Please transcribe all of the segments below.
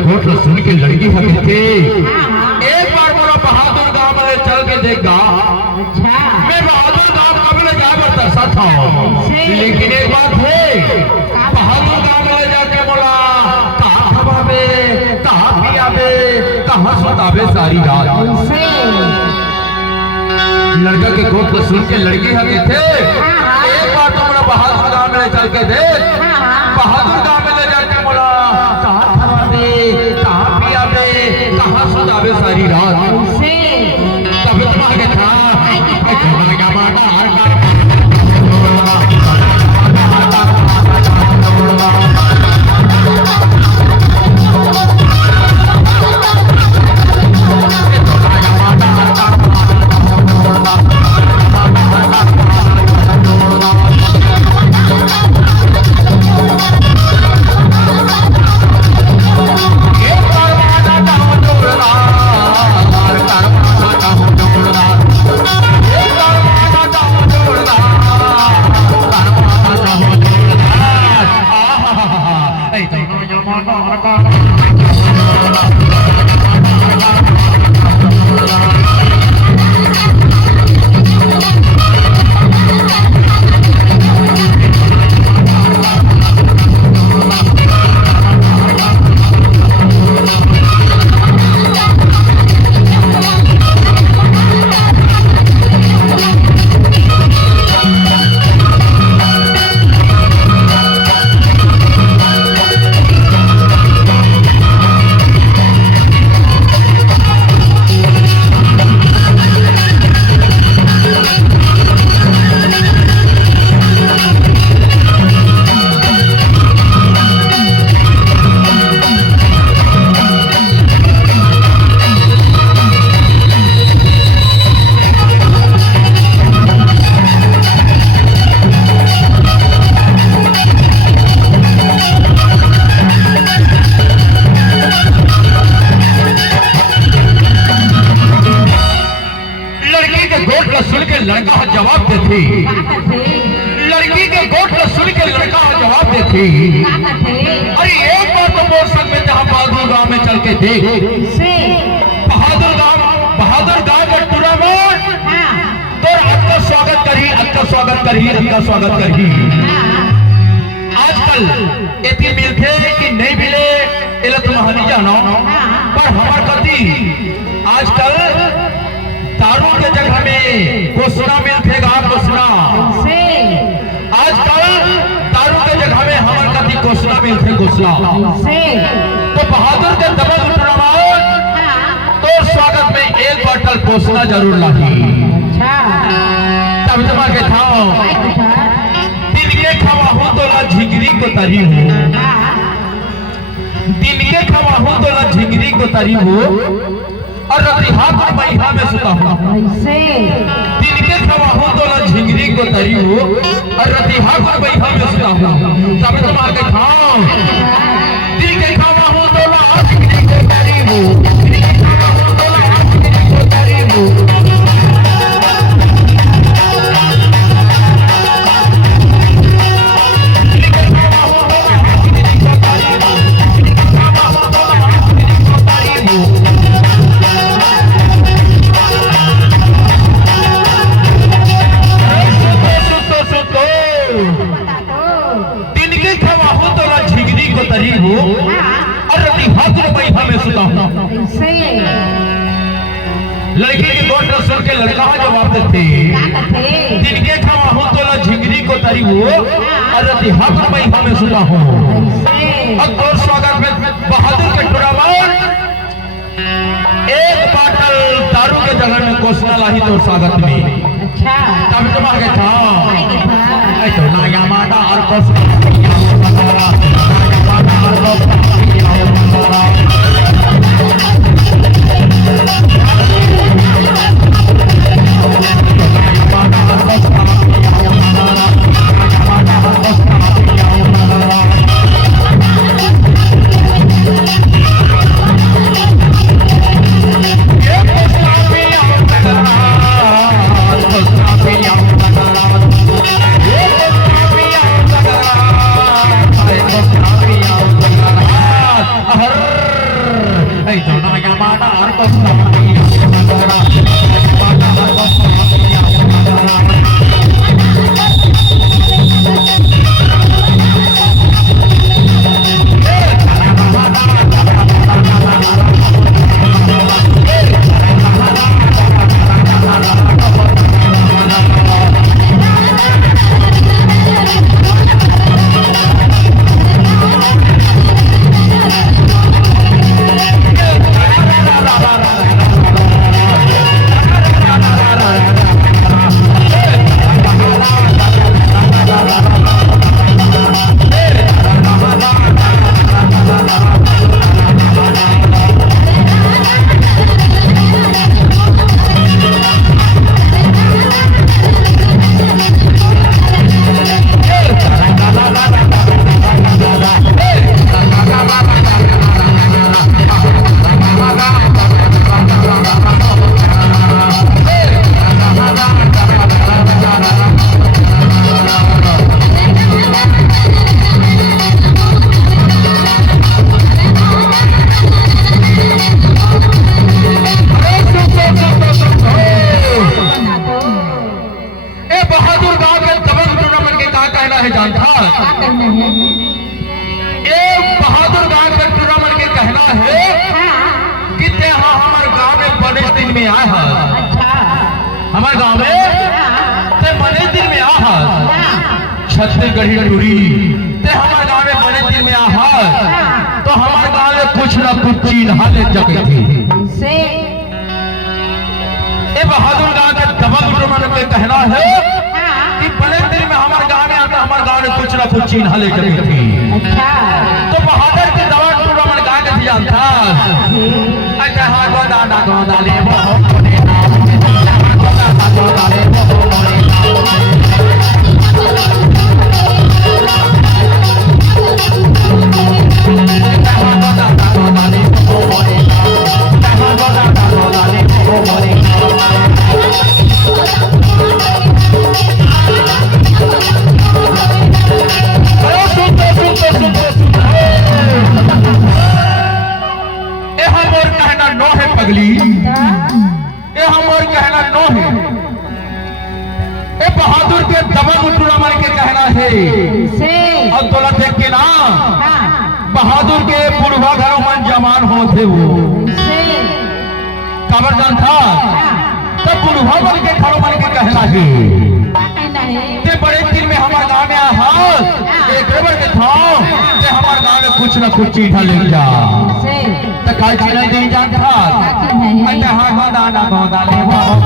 Coat सुन के लड़की हक थे। एक बार बोला बहादुर गांव में चल के देखा। मैं बहादुर गांव कब ले जा तरसा था, लेकिन एक बात है बहादुर गांव में ले जाके बोला कहाँ खवाबे, कहाँ पियाबे, कहाँ सुताबे सारी रात। लड़का के कोट को सुन के लड़की हक थे। एक बार तो बोला बहादुर गांव में चल के देख। बहादुर गांव में ले जाके बोला कहाँ खवाबे, कहाँ पियाबे, कहाँ सुताबे सारी रात। तब तुम्हारे था लड़का जवाब देती। लड़की के गोट को सुन के लड़का जवाब देती। अरे एक बार तो बोल सकते जहाँ बहादुर गांव में चल के देख। बहादुर गांव का टूर्नामेंट तो आपका स्वागत करी, आपका स्वागत करी, आपका स्वागत करी। आजकल इतनी मिलते कि नहीं मिले ये तुम नहीं जानो, पर हमारे कति आजकल दारू के जगह में घोषणा मिलते गा घोषणा। आजकल दारू के जगह में हमारे कति घोषणा मिलते घोषणा। तो बहादुर के दबंग टूर्नामेंट तो स्वागत में एक बोतल घोषणा जरूर लागी। तब जमा के था दिन के खवा हो तो ला झिंगरी को तरी हो, दिन के खवा हो तो ला झिंगरी को तरी हो, और रतिहा को महिहा में सुता हूँ। दिन के खवा हो तो ला झिंगरी को तरी हो, और रतिहा को महिहा में सुता हूँ। तब तुम आगे खाओ दिन के खवा हो तो ला झिंगरी को तरी हो, दिन के खवा हो तो ला झिंगरी को तरी हो। लड़की के गोट सुन के लड़का जवाब देते। दिन के खवा हो तो ला झिंगरी को तरी हो, और रतिहा को महिहा में सुता हूँ। अब तो स्वागत में बहादुर के टूर्नामेंट एक बोतल दारू के जगह में घोषणा लाही तो स्वागत में। तब तुम आगे था तो नया माता और है जो ना या माना हर को माना हर को छत्तीसगढ़ी टूरी ते हमारे गांव में बड़े दिन में आहा तो हमारे गांव में कुछ ना कुछ चीज हाले जगह थी से ए बहादुर गांव के दबंग ब्राह्मण के कहना है कि बड़े दिन में हमारे गांव में आता हमारे गांव में कुछ ना कुछ चीज हाले जगह थी अच्छा तो बहादुर के दबंग ब्राह्मण गांव के जानता अच्छा हां गोदाना गोदाले बहुत बड़े नाम गोदाले बहुत बड़े बहादुर के दबंग टूर्नामेंट के कहना है और दौलत देख के ना बहादुर के बुढ़वा घरों में जमान होते वो खबरदार था तब बुढ़वा बन के घरों मन के कहना है ते बड़े दिन में हमारे गांव में आहा एक रबर के था कि हमारे गांव में कुछ ना कुछ चीज ले जा तो काल चीज नहीं जानता अच्छा हाँ गोदाना गोदाले बहुत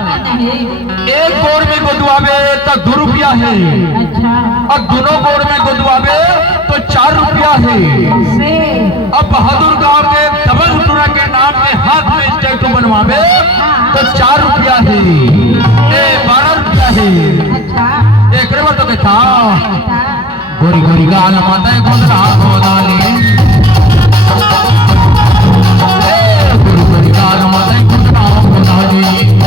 एक बोर्ड में गुदवावे तो 2 रुपया है और दोनों बोर्ड में गुदवावे तो 4 रुपया है। अब बहादुर गांव में ए भारत चाहे अच्छा एकरे बात तो बेटा बेटा गोरी गोरी गाल माता गोदरा गोदाले ए गोरी गोरी गाल माता गोदरा गोदाले ए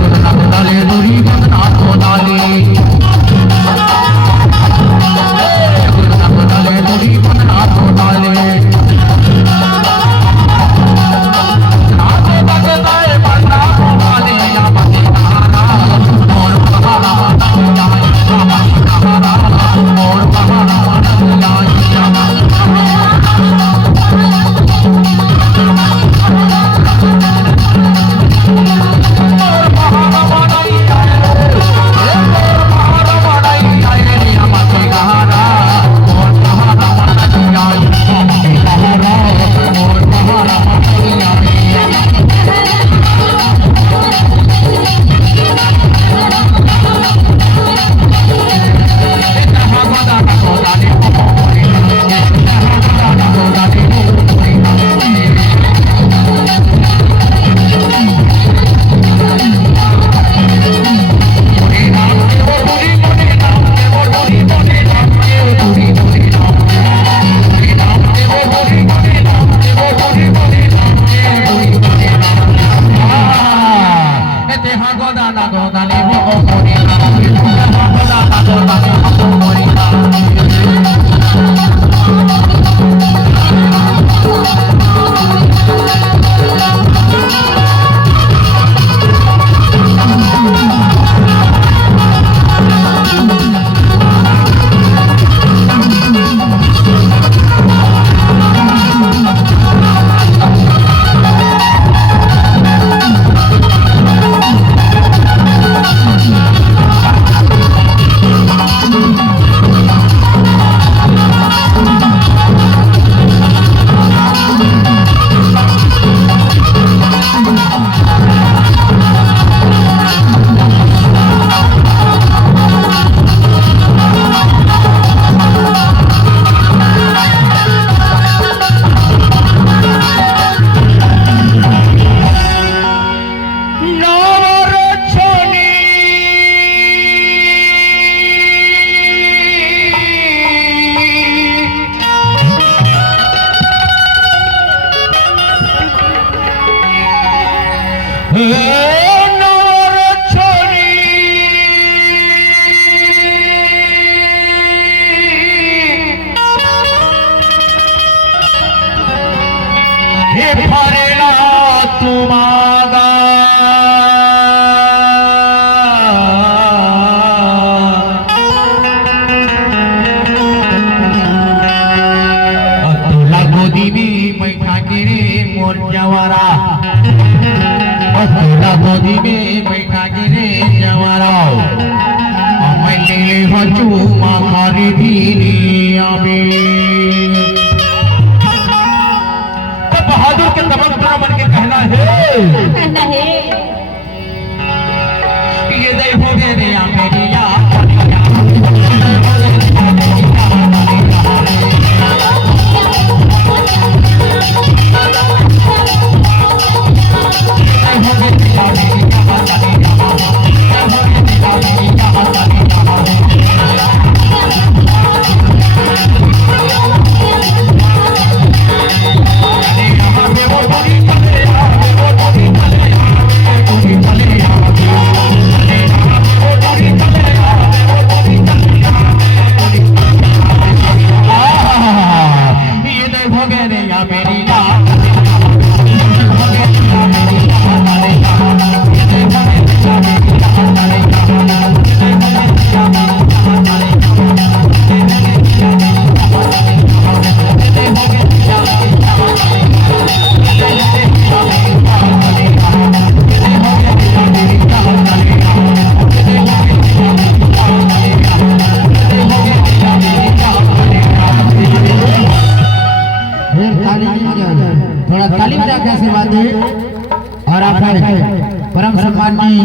गोदरा गोदाले गोरी गोदरा गोदाले ए गोदरा गोदाले गोरी गोदरा गोदाले गोदी में बैठा गिरे जवाराओ मैले हचू मारी धीरे आवे तो बहादुर के तमन्ना मन के कहना है ये देखो मेरे या मेरी या थोड़ा ताली बजा के आशीर्वाद दें और आप परम सम्माननीय